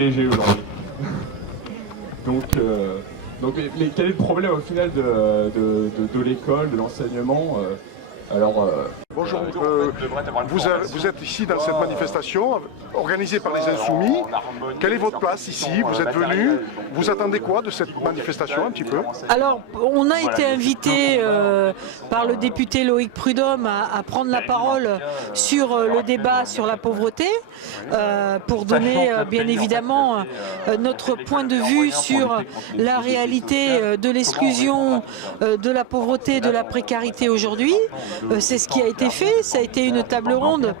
léger aujourd'hui. Donc quel est le problème au final de l'école, de l'enseignement Bonjour, vous êtes ici dans cette manifestation organisée par les Insoumis. Quelle est votre place ici? Vous êtes venu, vous attendez quoi de cette manifestation un petit peu? Alors, on a été invité par le député Loïc Prudhomme à prendre la parole sur le débat sur la pauvreté, pour donner bien évidemment notre point de vue sur la réalité de l'exclusion, de la pauvreté, de la précarité aujourd'hui. C'est ce qui a été fait, ça a été une table ronde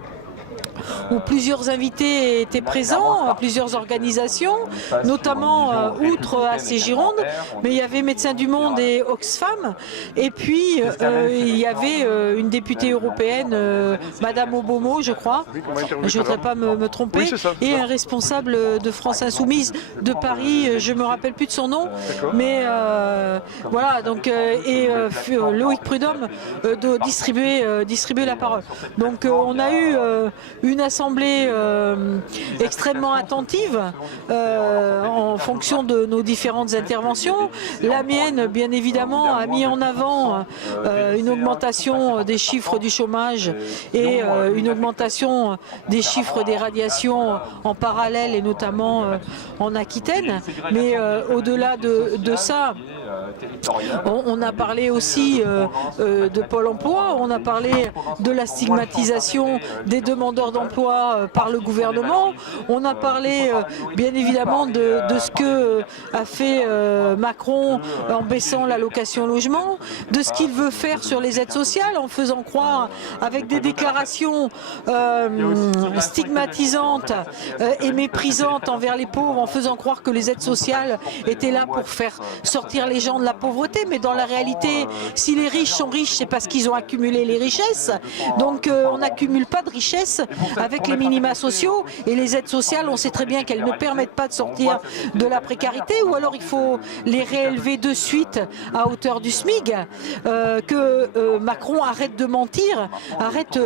où plusieurs invités étaient présents, plusieurs organisations, notamment outre AC Gironde, mais il y avait Médecins du Monde et Oxfam, et puis il y avait une députée européenne, Madame Obomo, je crois, je ne voudrais pas me tromper, et un responsable de France Insoumise de Paris, je ne me rappelle plus de son nom, mais voilà, donc, et Loïc Prudhomme de distribuer la parole. Donc on a eu une assemblée extrêmement attentive en fonction de nos différentes interventions. La mienne, bien évidemment, a mis en avant une augmentation des chiffres du chômage et une augmentation des chiffres des radiations en parallèle et notamment en Aquitaine. Mais au-delà de ça, on a parlé aussi de Pôle emploi, on a parlé de la stigmatisation des demandeurs d'emploi par le gouvernement, on a parlé bien évidemment de ce que a fait Macron en baissant l'allocation logement, de ce qu'il veut faire sur les aides sociales en faisant croire avec des déclarations stigmatisantes et méprisantes envers les pauvres, en faisant croire que les aides sociales étaient là pour faire sortir les gens de la pauvreté, mais dans la réalité, si les riches sont riches, c'est parce qu'ils ont accumulé les richesses. Donc on n'accumule pas de richesses avec les minima sociaux, et les aides sociales, on sait très bien qu'elles ne permettent pas de sortir de la précarité, ou alors il faut les réélever de suite à hauteur du SMIC, que Macron arrête de mentir, arrête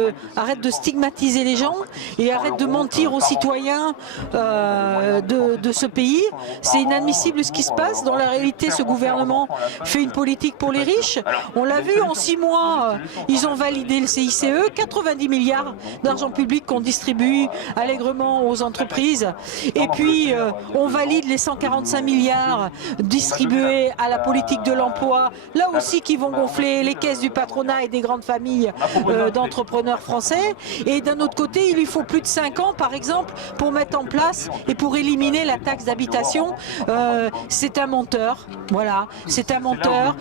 de stigmatiser les gens et arrête de mentir aux citoyens de ce pays. C'est inadmissible ce qui se passe. Dans la réalité, ce gouvernement fait une politique pour les riches. On l'a vu, en 6 mois, ils ont validé le CICE, 90 milliards d'argent public qu'on distribue allègrement aux entreprises. Et puis, on valide les 145 milliards distribués à la politique de l'emploi, là aussi qui vont gonfler les caisses du patronat et des grandes familles d'entrepreneurs français. Et d'un autre côté, il lui faut plus de 5 ans, par exemple, pour mettre en place et pour éliminer la taxe d'habitation. C'est un menteur, voilà, c'est un menteur.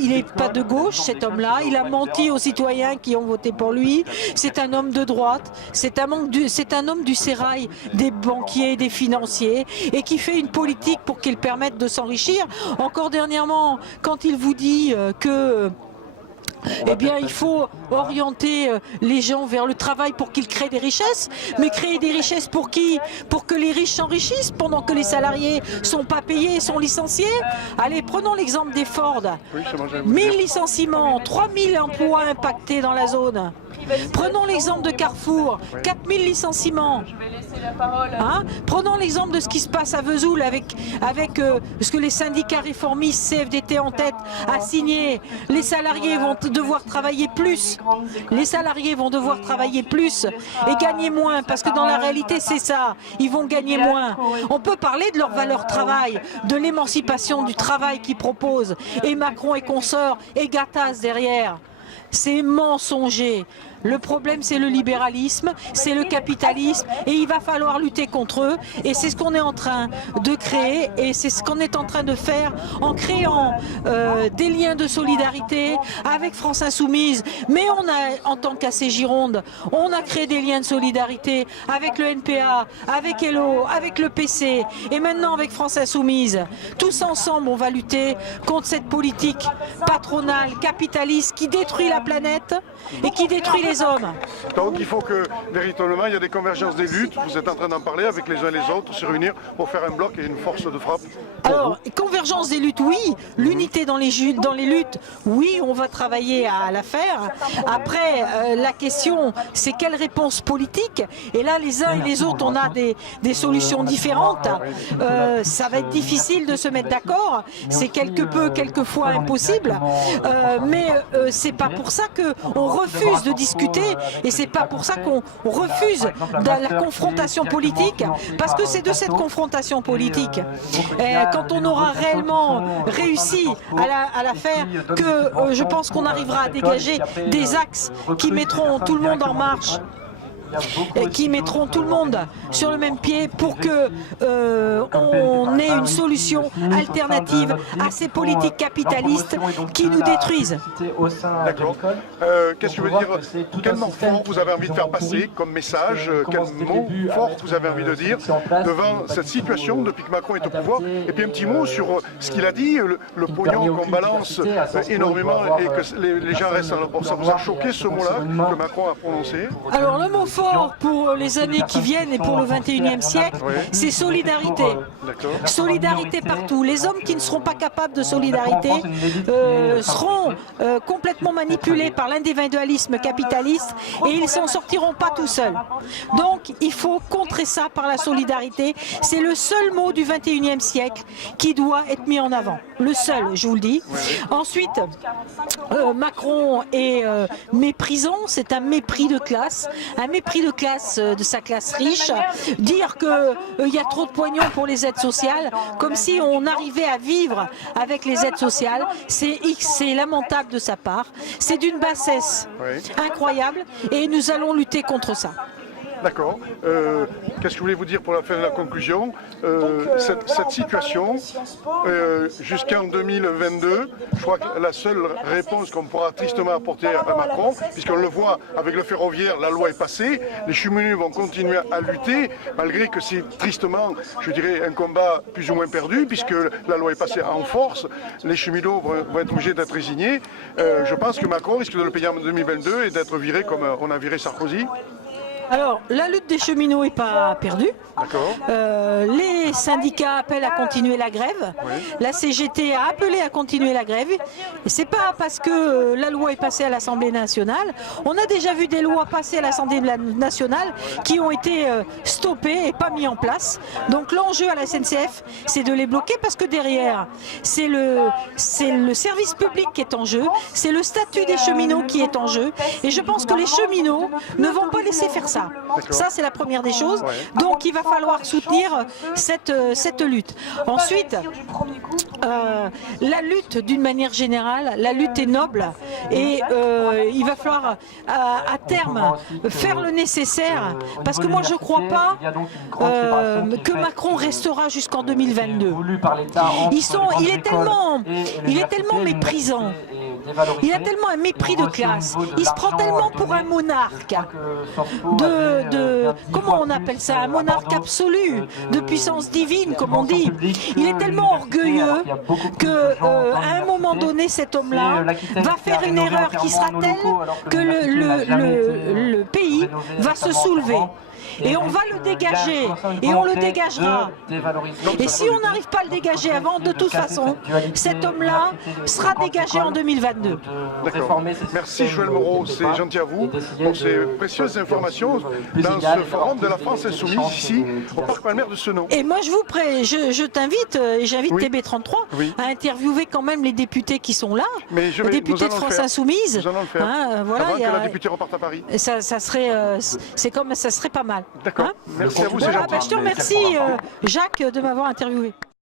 Il n'est pas de gauche, cet homme-là. Il a menti aux citoyens qui ont voté pour lui. C'est un homme de droite. C'est un homme du sérail des banquiers, des financiers, et qui fait une politique pour qu'il permette de s'enrichir. Encore dernièrement, quand il vous dit que eh bien, il faut orienter les gens vers le travail pour qu'ils créent des richesses. Mais créer des richesses pour qui? Pour que les riches s'enrichissent pendant que les salariés ne sont pas payés et sont licenciés. Allez, prenons l'exemple des Ford. 1000 licenciements, 3000 emplois impactés dans la zone. Prenons l'exemple de Carrefour, 4000 licenciements. Hein? Prenons l'exemple de ce qui se passe à Vesoul avec ce que les syndicats réformistes, CFDT en tête, a signé. Les salariés vont devoir travailler plus. Les salariés vont devoir travailler plus et gagner moins, parce que dans la réalité, c'est ça. Ils vont gagner moins. On peut parler de leur valeur travail, de l'émancipation du travail qu'ils proposent. Et Macron et consorts et Gattaz derrière. C'est mensonger. Le problème, c'est le libéralisme, c'est le capitalisme, et il va falloir lutter contre eux. Et c'est ce qu'on est en train de créer, et c'est ce qu'on est en train de faire en créant des liens de solidarité avec France Insoumise. Mais on a, en tant qu'AC Gironde, on a créé des liens de solidarité avec le NPA, avec Hello, avec le PC, et maintenant avec France Insoumise. Tous ensemble, on va lutter contre cette politique patronale, capitaliste, qui détruit la planète et qui détruit les les hommes. Donc il faut que, véritablement, il y a des convergences des luttes. Vous êtes en train d'en parler avec les uns et les autres, se réunir pour faire un bloc et une force de frappe. Alors, convergence des luttes, oui. L'unité dans les luttes, oui, on va travailler à la faire. Après, la question, c'est quelle réponse politique. Et là, les uns et les autres, on a des solutions différentes. Ça va être difficile de se mettre d'accord. C'est quelquefois impossible. Mais c'est pas pour ça qu'on refuse de discuter. Et c'est pas pour ça qu'on refuse la confrontation politique. Parce que c'est de cette confrontation politique, quand on aura réellement réussi à la faire, que je pense qu'on arrivera à dégager des axes qui mettront tout le monde en marche, et qui mettront tout le monde sur le même pied pour que on ait une solution alternative à ces politiques capitalistes qui nous détruisent. D'accord. Qu'est-ce que je veux dire? Quel mot fort vous avez envie de faire passer comme message? Quel mot fort vous avez envie de dire devant cette situation depuis que Macron est au pouvoir? Et puis un petit mot sur ce qu'il a dit, le pognon qu'on balance énormément et que les gens restent dans leur poche. Ça vous a choqué ce mot-là que Macron a prononcé? Alors le mot fort pour les années qui viennent et pour le 21e siècle, c'est solidarité. Solidarité partout. Les hommes qui ne seront pas capables de solidarité seront complètement manipulés par l'individualisme capitaliste et ils ne s'en sortiront pas tout seuls. Donc il faut contrer ça par la solidarité. C'est le seul mot du 21e siècle qui doit être mis en avant. Le seul, je vous le dis. Ensuite, Macron est méprisant, c'est un mépris de classe, de sa classe riche, dire qu'il y a trop de pognon pour les aides sociales, comme si on arrivait à vivre avec les aides sociales, c'est lamentable de sa part, c'est d'une bassesse incroyable et nous allons lutter contre ça. D'accord. Qu'est-ce que je voulais vous dire pour la fin de la conclusion? Cette situation, jusqu'en 2022, je crois que la seule réponse qu'on pourra tristement apporter à Macron, puisqu'on le voit avec le ferroviaire, la loi est passée, les cheminots vont continuer à lutter, malgré que c'est tristement, je dirais, un combat plus ou moins perdu, puisque la loi est passée en force, les cheminots vont être obligés d'être résignés. Je pense que Macron risque de le payer en 2022 et d'être viré comme on a viré Sarkozy. Alors, la lutte des cheminots n'est pas perdue. Les syndicats appellent à continuer la grève. La CGT a appelé à continuer la grève. Et c'est pas parce que la loi est passée à l'Assemblée nationale. On a déjà vu des lois passer à l'Assemblée nationale qui ont été stoppées et pas mis en place. Donc l'enjeu à la SNCF, c'est de les bloquer parce que derrière, c'est le service public qui est en jeu, c'est le statut des cheminots qui est en jeu. Et je pense que les cheminots ne vont pas laisser faire ça. Ça, c'est la première des choses. Donc, il va falloir soutenir cette lutte. Ensuite, la lutte, d'une manière générale, la lutte est noble et il va falloir, à terme, faire le nécessaire. Parce que moi, je ne crois pas que Macron restera jusqu'en 2022. Il est tellement méprisant. Il a tellement un mépris de classe. Il se prend tellement pour un monarque. Comment on appelle ça? Un monarque absolu, de puissance divine, comme on dit. Il est tellement orgueilleux qu'à un moment donné, cet homme-là va faire une erreur qui sera telle que le pays va se soulever. Et on va le dégager, et on le dégagera. Et si on n'arrive pas à le dégager avant, de toute façon, cet homme-là sera dégagé en 2022. D'accord. Merci Joël Moreau, c'est gentil à vous pour ces précieuses informations dans ce forum de la France Insoumise ici au Parc Palmer de Senon. Et moi je t'invite, et j'invite TB33 à interviewer quand même les députés qui sont là, les députés de France Insoumise. Nous allons le faire. Voilà, avant que la députée reparte à Paris. Ça serait pas mal. D'accord. Merci à vous, c'est gentil. Je te remercie, Jacques, de m'avoir interviewé.